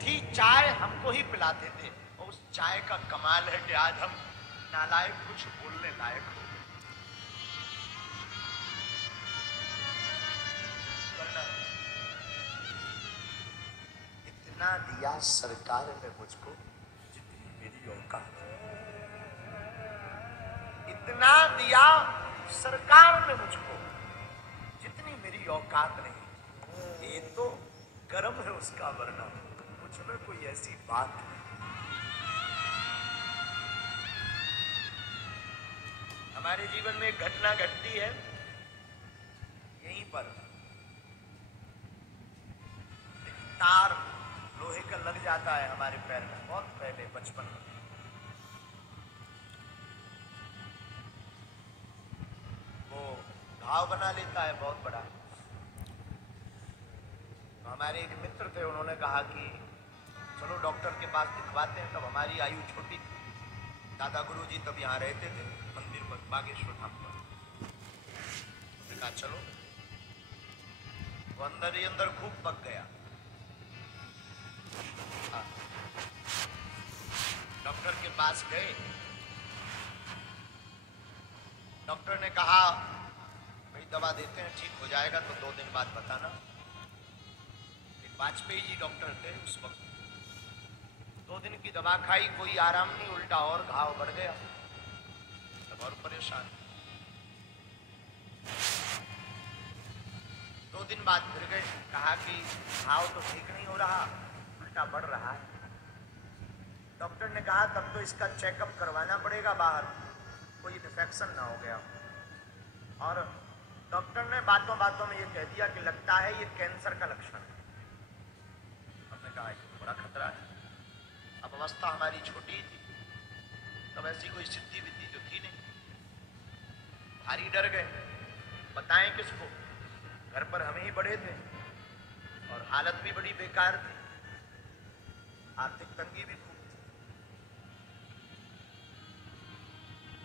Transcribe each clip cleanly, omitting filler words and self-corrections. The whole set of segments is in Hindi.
मीठी चाय हमको ही पिलाते थे। और उस चाय का कमाल है कि आज हम नालायक कुछ बोलने लायक हो। इतना दिया सरकार ने मुझको जितनी मेरी औकात, इतना दिया सरकार ने मुझको जितनी मेरी औकात नहीं। ये तो गर्म है उसका वरना मुझमें कोई ऐसी बात नहीं। हमारे जीवन में एक घटना घटती है यहीं पर। एक तार लोहे का लग जाता है हमारे पैर में, बहुत पहले बचपन में। वो घाव बना लेता है बहुत बड़ा। तो हमारे एक मित्र थे, उन्होंने कहा कि चलो डॉक्टर के पास दिखवाते हैं। तब हमारी आयु छोटी थी। दादा गुरुजी तब यहाँ रहते थे मंदिर पर, बागेश्वर धाम पर। कहा चलो। वो अंदर ही अंदर खूब पक गया। डॉक्टर के पास गए। डॉक्टर ने कहा भाई दवा देते हैं, ठीक हो जाएगा तो 2 दिन बाद बताना। एक वाजपेयी जी डॉक्टर थे उस वक्त। 2 दिन की दवा खाई, कोई आराम नहीं, उल्टा और घाव बढ़ गया। तब और परेशान। 2 दिन बाद फिर गए। कहा कि घाव तो ठीक नहीं हो रहा, उल्टा बढ़ रहा है। डॉक्टर ने कहा तब तो इसका चेकअप करवाना पड़ेगा बाहर, कोई इन्फेक्शन ना हो गया। और डॉक्टर ने बातों बातों में ये कह दिया कि लगता है ये कैंसर का लक्षण है। हमने कहा बड़ा खतरा है। अब अवस्था हमारी छोटी थी, तब ऐसी कोई सिद्धि विद्धि तो थी नहीं। भारी डर गए। बताएं किसको? घर पर हम ही बड़े थे और हालत भी बड़ी बेकार थी, आर्थिक तंगी भी खूब थी।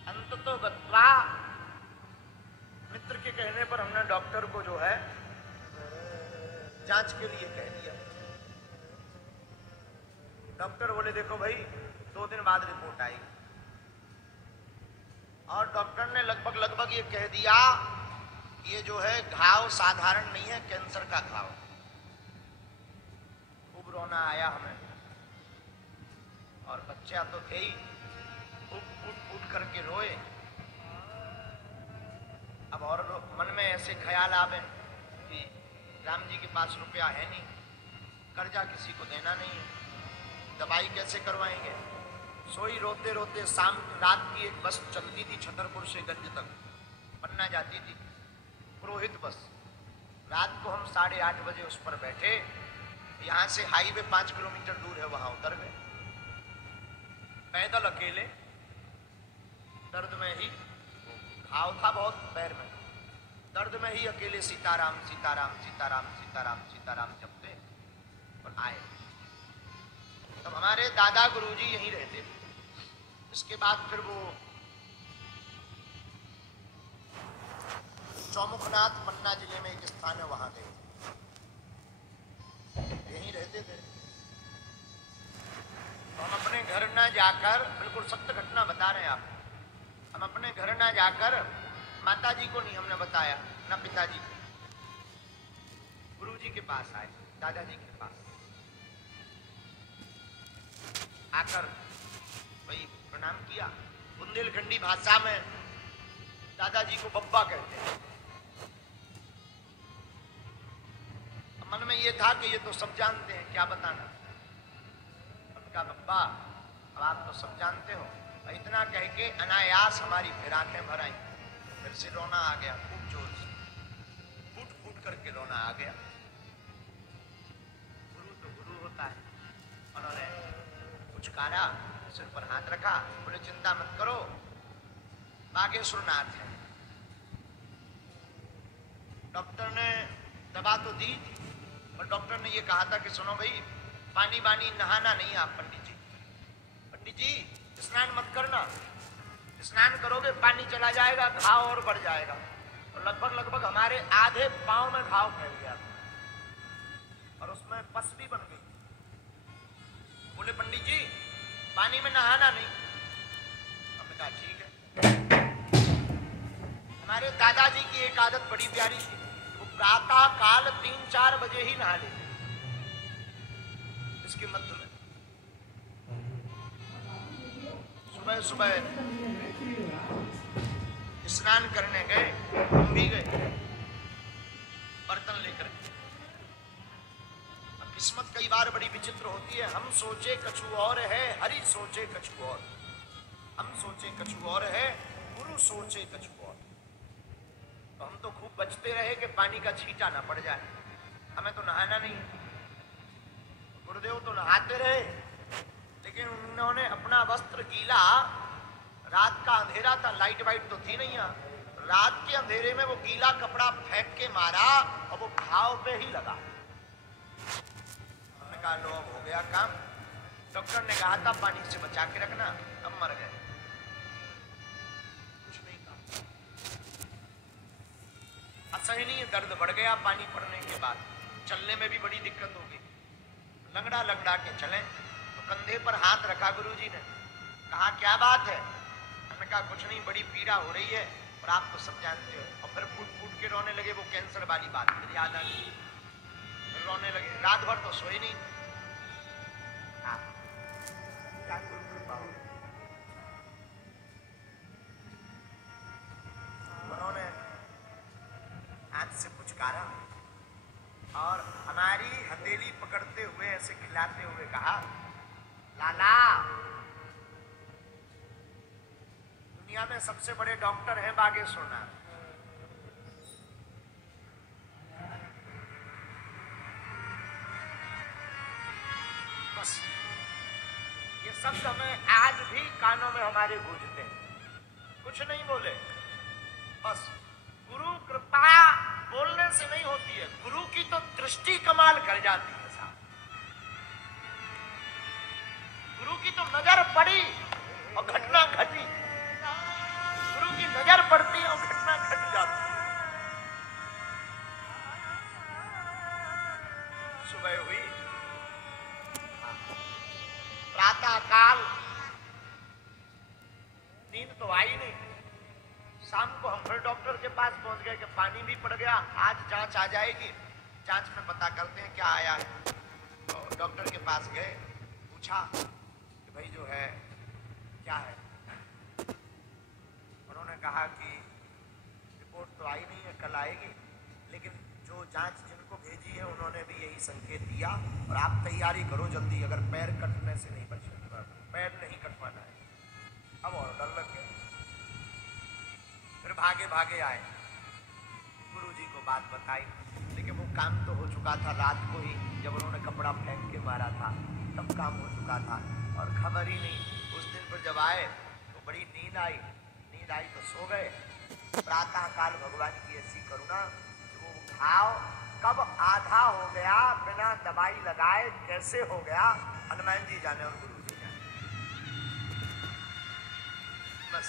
अंततः गत्वा मित्र के कहने पर हमने डॉक्टर को जो है जांच के लिए कह दिया। डॉक्टर बोले देखो भाई 2 दिन बाद रिपोर्ट आएगी। और डॉक्टर ने लगभग ये कह दिया ये जो है घाव साधारण नहीं है, कैंसर का घाव। खूब रोना आया हमें। और बच्चा तो थे ही, खूब फूट करके रोए। अब और मन में ऐसे ख्याल आवे कि राम जी के पास रुपया है नहीं, कर्जा किसी को देना नहीं है, दवाई कैसे करवाएंगे। सोई रोते रोते शाम रात की एक बस चलती थी छतरपुर से गंज तक, पन्ना जाती थी, पुरोहित बस। रात को हम 8:30 बजे उस पर बैठे। यहाँ से हाईवे 5 किलोमीटर दूर है, वहां उतर गए पैदल अकेले। दर्द में ही, घाव था बहुत पैर में, दर्द में ही अकेले सीताराम सीताराम सीताराम सीताराम सीताराम जपते और आए। तब हमारे दादा गुरुजी यहीं रहते थे। इसके बाद फिर वो चौमुखनाथ पन्ना जिले में एक स्थान है, वहां गए, यहीं रहते थे। तो हम अपने घर न जाकर, बिल्कुल सत्य घटना बता रहे हैं आप, हम अपने घर न जाकर माता जी को नहीं हमने बताया, ना पिताजी को, गुरुजी के पास आए, दादाजी के पास आकर भाई प्रणाम किया। बुंदेलखंडी भाषा में दादाजी को बब्बा कहते हैं। मन में ये था कि ये तो सब जानते हैं, क्या बताना। उनका बब्बा अब आप तो सब जानते हो। इतना कह के अनायास हमारी फिर आंखें भर आई। फिर से रोना आ गया, खूब जोर से, फूट फूट करके रोना आ गया। गुरु तो गुरु होता है। उन्होंने कुछ कहा, सिर पर हाथ रखा, बोले चिंता मत करो, बागेश्वर नाथ है। डॉक्टर ने दवा तो दी थी, पर डॉक्टर ने ये कहा था कि सुनो भाई, पानी बानी नहाना नहीं आप पंडित जी। पंडित जी स्नान मत करना, स्नान करोगे पानी चला जाएगा, घाव और बढ़ जाएगा। और लगभग हमारे आधे पांव में घाव फैल गया था और उसमें पस भी बन गई। पानी में नहाना नहीं। हमने कहा ठीक है। हमारे दादाजी की एक आदत बड़ी प्यारी थी, वो प्रातः काल 3-4 बजे ही नहा लेते। इसके मध्य में सुबह सुबह स्नान करने गए, हम भी गए बर्तन लेकर। अब किस्मत कई बार बड़ी विचित्र होती है। हम सोचे कछु और है, हरि सोचे कछु और। हम सोचे कछु और है, गुरु सोचे कछु और। तो हम तो खूब बचते रहे कि पानी का छींटा ना पड़ जाए। हमें तो नहाना नहीं। गुरुदेव तो नहाते रहे, लेकिन उन्होंने अपना वस्त्र गीला, रात का अंधेरा था, लाइट वाइट तो थी नहीं। रात के अंधेरे में वो गीला कपड़ा फेंक के मारा और वो घाव पे ही लगा। हमने कहा लो अब हो गया काम। डॉक्टर ने कहा था पानी से बचा के रखना, हम मर गए। कुछ नहीं कहा। असहनीय दर्द बढ़ गया पानी पड़ने के बाद। चलने में भी बड़ी दिक्कत होगी। लंगड़ा लंगड़ा के चले तो कंधे पर हाथ रखा गुरुजी ने, कहा क्या बात है? हमने कहा कुछ नहीं, बड़ी पीड़ा हो रही है और आप तो सब जानते हो। और फिर फूट फूट के रोने लगे। वो कैंसर वाली बात फिर याद आ गई, रोने लगे। रात भर तो सोए नहीं। क्या कृपा हो। उन्होंने हाथ से पुचकारा और हमारी हथेली पकड़ते हुए ऐसे खिलाते हुए कहा, लाला दुनिया में सबसे बड़े डॉक्टर हैं बागेश्वरनाथ। बस ये शब्द हमें आज भी कानों में हमारे गूंजते हैं। कुछ नहीं बोले, बस गुरु कृपा बोलने से नहीं होती है, गुरु की तो दृष्टि कमाल कर जाती है साहब। गुरु की तो नजर पड़ी और घटना घटी। गुरु की नजर पड़ती है और घटना घट जाती है। सुबह हुई, प्रातः काल, नींद तो आई नहीं। शाम को हम फिर डॉक्टर के पास पहुंच गए कि पानी भी पड़ गया, आज जांच आ जाएगी, जांच में पता करते हैं क्या आया है। तो डॉक्टर के पास गए, पूछा कि भाई जो है क्या है। उन्होंने कहा कि रिपोर्ट तो आई नहीं है, कल आएगी, लेकिन जो जांच जिनको भेजी है उन्होंने भी यही संकेत दिया और आप तैयारी करो जल्दी, अगर पैर कटने से नहीं बचे, पैर नहीं कटवाना है। अब और डर लग गया। फिर भागे भागे आए, गुरुजी को बात बताई, लेकिन वो काम तो हो चुका था। रात को ही जब उन्होंने कपड़ा फेंक के मारा था तब काम हो चुका था और खबर ही नहीं। उस दिन पर जब आए तो बड़ी नींद आई तो सो गए। प्रातः काल भगवान की ऐसी करुणा, वो घाव कब आधा हो गया बिना दवाई लगाए कैसे हो गया, हनुमान जी जाने और गुरु जी जाने। बस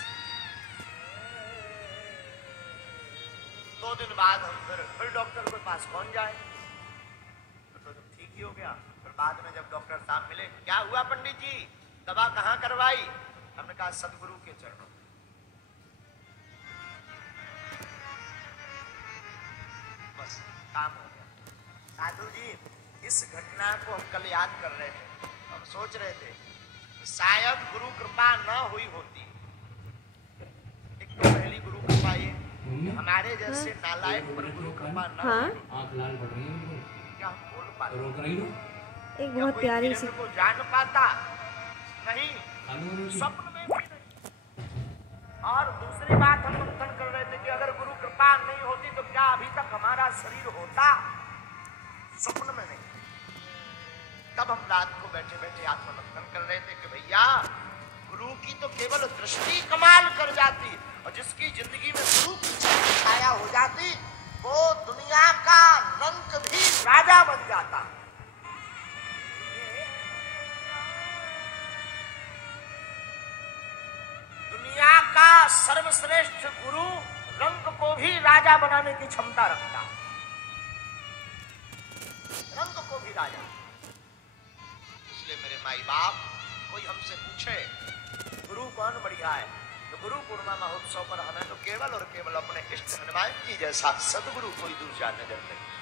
2 दिन बाद हम फिर डॉक्टर के पास कौन जाए, तो ठीक ही हो गया। फिर बाद में जब डॉक्टर साहब मिले, क्या हुआ पंडित जी, दवा कहाँ करवाई? हमने कहा सदगुरु के चरणों। बस काम हो गया। साधु जी, इस घटना को हम कल याद कर रहे थे, हम सोच रहे थे शायद गुरु कृपा न हुई होती। एक तो पहली गुरु कृपा ये, हमारे जैसे नालायक पर गुरु कृपा न हुई। क्या हम बोल पाते? एक बहुत प्यारी सी को जान पाता नहीं, स्वप्न में भी नहीं। और दूसरी बात हम मंथन कर रहे थे कि अगर गुरु कृपा नहीं होती तो क्या अभी तक हमारा शरीर होता? स्वप्न में नहीं। तब हम रात को बैठे बैठे आत्ममंथन कर रहे थे कि भैया गुरु की तो केवल दृष्टि कमाल कर जाती, और जिसकी जिंदगी में गुरु की छाया हो जाती वो दुनिया का रंक भी राजा बन जाता। दुनिया का सर्वश्रेष्ठ गुरु रंक को भी राजा बनाने की क्षमता रखता, रंक को भी राजा। इसलिए मेरे माई बाप कोई हमसे पूछे गुरु कौन बढ़िया है, तो गुरु पूर्णिमा महोत्सव पर हमें तो केवल और केवल अपने इष्ट हनुमान जी जैसा सदगुरु कोई दूसरा नजर नहीं।